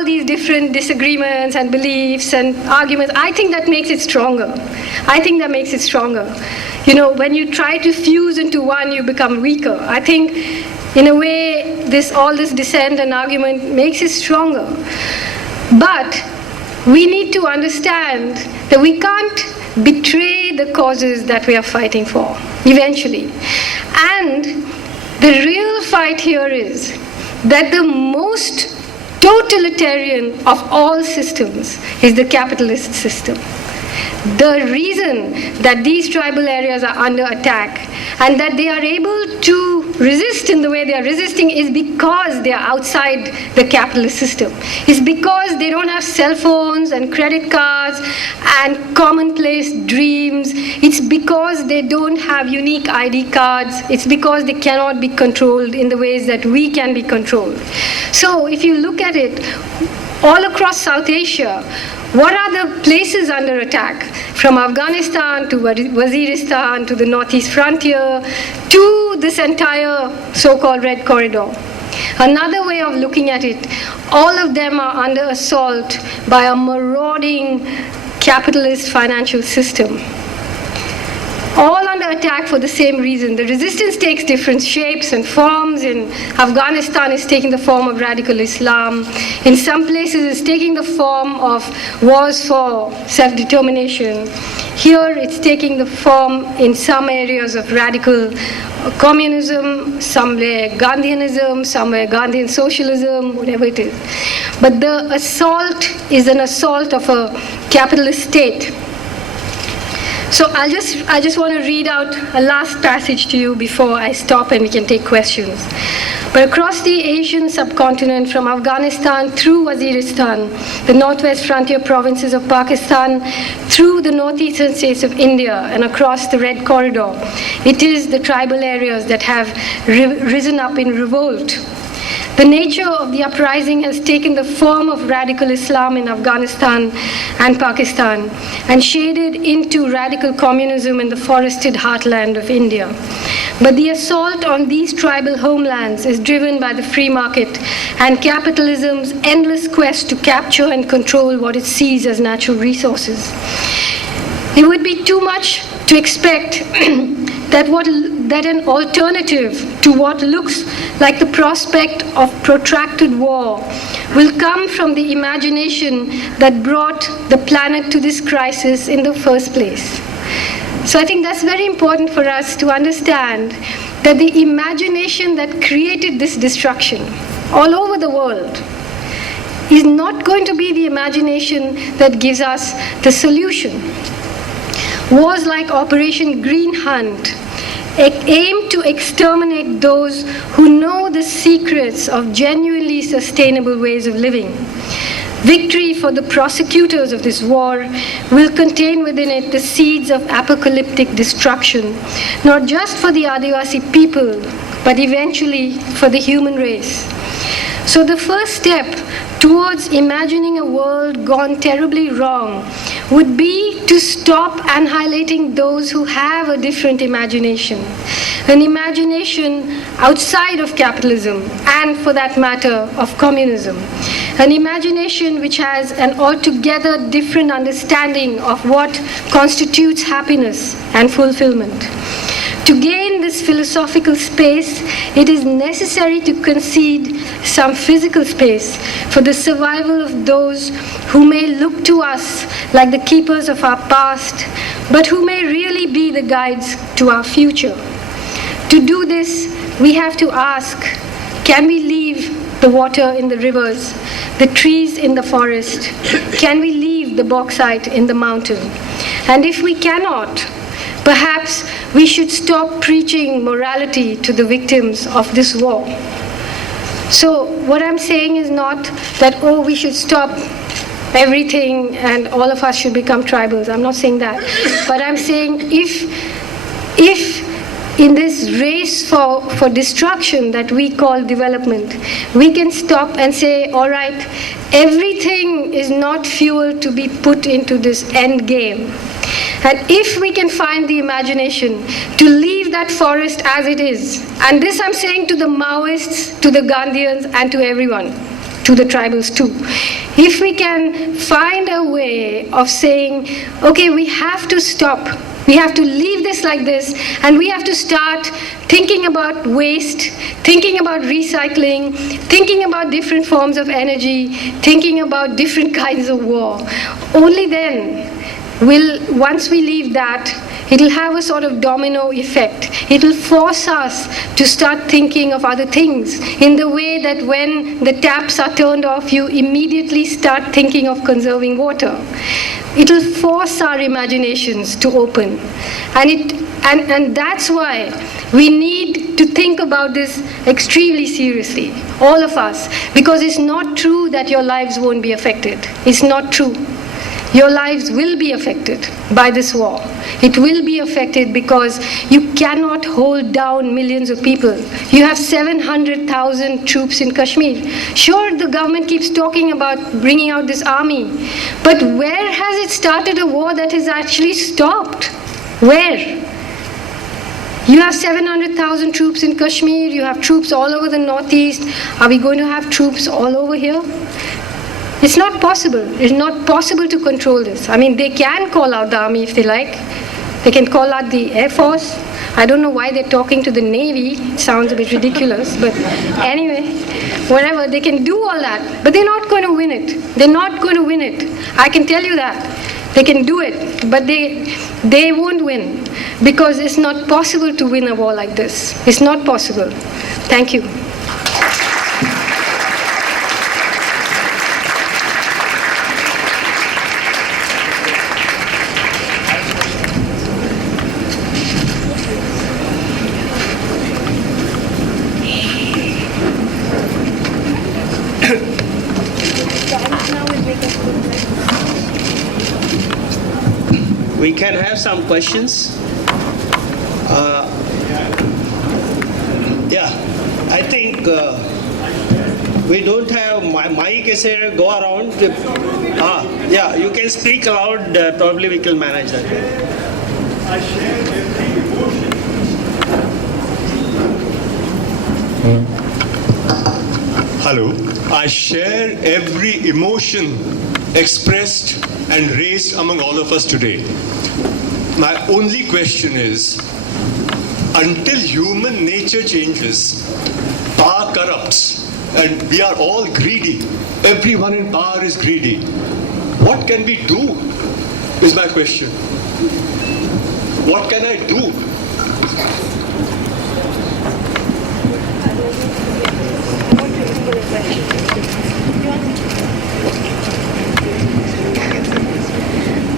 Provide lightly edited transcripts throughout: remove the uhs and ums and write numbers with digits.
all these different disagreements and beliefs and arguments, I think that makes it stronger. I think that makes it stronger. You know, when you try to fuse into one, you become weaker. I think, in a way, all this dissent and argument makes it stronger. But we need to understand that we can't betray the causes that we are fighting for, eventually. And the real fight here is that the most totalitarian of all systems is the capitalist system. The reason that these tribal areas are under attack and that they are able to resist in the way they are resisting is because they are outside the capitalist system. It's because they don't have cell phones and credit cards and commonplace dreams. It's because they don't have unique ID cards. It's because they cannot be controlled in the ways that we can be controlled. So if you look at it, all across South Asia, what are the places under attack? From Afghanistan to Waziristan to the Northeast frontier to this entire so-called Red Corridor. Another way of looking at it, all of them are under assault by a marauding capitalist financial system. All under attack for the same reason. The resistance takes different shapes and forms. In Afghanistan, it's taking the form of radical Islam. In some places, it's taking the form of wars for self-determination. Here, it's taking the form in some areas of radical communism, somewhere Gandhianism, somewhere Gandhian socialism, whatever it is. But the assault is an assault of a capitalist state. So I just want to read out a last passage to you before I stop and we can take questions. But across the Asian subcontinent, from Afghanistan through Waziristan, the northwest frontier provinces of Pakistan, through the northeastern states of India, and across the Red Corridor, it is the tribal areas that have risen up in revolt. The nature of the uprising has taken the form of radical Islam in Afghanistan and Pakistan and shaded into radical communism in the forested heartland of India. But the assault on these tribal homelands is driven by the free market and capitalism's endless quest to capture and control what it sees as natural resources. It would be too much to expect that an alternative to what looks like the prospect of protracted war will come from the imagination that brought the planet to this crisis in the first place. So I think that's very important for us to understand that the imagination that created this destruction all over the world is not going to be the imagination that gives us the solution. Wars like Operation Green Hunt aim to exterminate those who know the secrets of genuinely sustainable ways of living. Victory for the prosecutors of this war will contain within it the seeds of apocalyptic destruction, not just for the Adivasi people, but eventually for the human race. So the first step towards imagining a world gone terribly wrong would be to stop annihilating those who have a different imagination, an imagination outside of capitalism and, for that matter, of communism, an imagination which has an altogether different understanding of what constitutes happiness and fulfillment. To gain this philosophical space, it is necessary to concede some physical space for the survival of those who may look to us like the keepers of our past, but who may really be the guides to our future. To do this, we have to ask, can we leave the water in the rivers, the trees in the forest? Can we leave the bauxite in the mountain? And if we cannot, perhaps we should stop preaching morality to the victims of this war. So what I'm saying is not that, we should stop everything and all of us should become tribals. I'm not saying that. But I'm saying if in this race for destruction that we call development, we can stop and say, all right, everything is not fuel to be put into this end game. And if we can find the imagination to leave that forest as it is, and this I'm saying to the Maoists, to the Gandhians, and to everyone, to the tribals too. If we can find a way of saying, okay, we have to stop, we have to leave this like this, and we have to start thinking about waste, thinking about recycling, thinking about different forms of energy, thinking about different kinds of war. Only then once we leave that, it'll have a sort of domino effect. It'll force us to start thinking of other things in the way that when the taps are turned off, you immediately start thinking of conserving water. It'll force our imaginations to open. And that's why we need to think about this extremely seriously, all of us, because it's not true that your lives won't be affected. It's not true. Your lives will be affected by this war. It will be affected because you cannot hold down millions of people. You have 700,000 troops in Kashmir. Sure, the government keeps talking about bringing out this army, but where has it started a war that has actually stopped? Where? You have 700,000 troops in Kashmir, you have troops all over the northeast. Are we going to have troops all over here? It's not possible. It's not possible to control this. I mean, they can call out the army if they like. They can call out the Air Force. I don't know why they're talking to the Navy. It sounds a bit ridiculous. But anyway, whatever, they can do all that. But they're not going to win it. They're not going to win it. I can tell you that. They can do it, but they won't win. Because it's not possible to win a war like this. It's not possible. Thank you. We can have some questions. Yeah, I think we don't have mic is here, go around. Yeah, you can speak loud, probably we can manage that. I share every emotion. Hello. I share every emotion expressed and raised among all of us today. My only question is, until human nature changes, power corrupts, and we are all greedy. Everyone in power is greedy. What can we do, is my question. What can I do?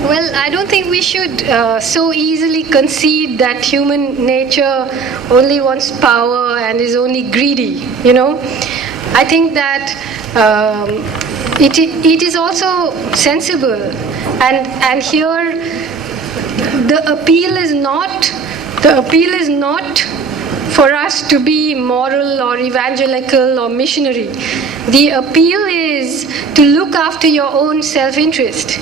Well, I don't think we should so easily concede that human nature only wants power and is only greedy, you know. I think that it is also sensible, and here the appeal is not for us to be moral or evangelical or missionary. The appeal is to look after your own self-interest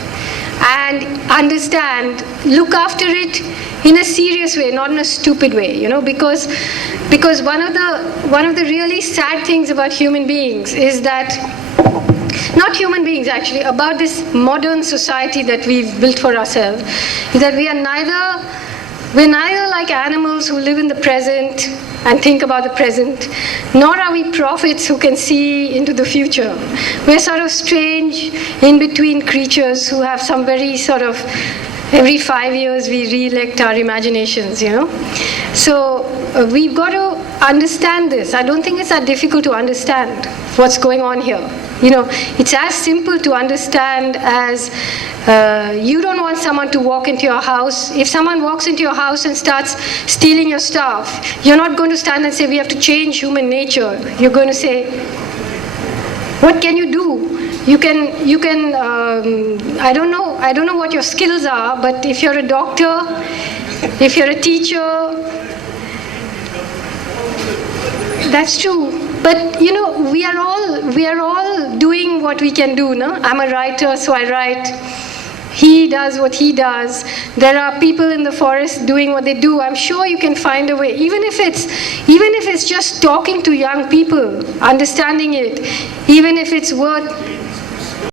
and understand, look after it in a serious way, not in a stupid way, you know, because one of the really sad things about human beings is that, not human beings actually, about this modern society that we've built for ourselves, is that we're neither like animals who live in the present and think about the present, nor are we prophets who can see into the future. We're sort of strange, in-between creatures who have some very sort of, every 5 years we re-elect our imaginations, you know. So we've got to understand this. I don't think it's that difficult to understand what's going on here. You know, it's as simple to understand as you don't want someone to walk into your house. If someone walks into your house and starts stealing your stuff, you're not going to stand and say, we have to change human nature. You're going to say, what can you do? You can. I don't know what your skills are, but if you're a doctor, if you're a teacher, that's true. But you know, we are all doing what we can do. No, I'm a writer, so I write. he does what he does. There are people in the forest doing what they do. I'm sure you can find a way, even if it's just talking to young people, understanding it, even if it's worth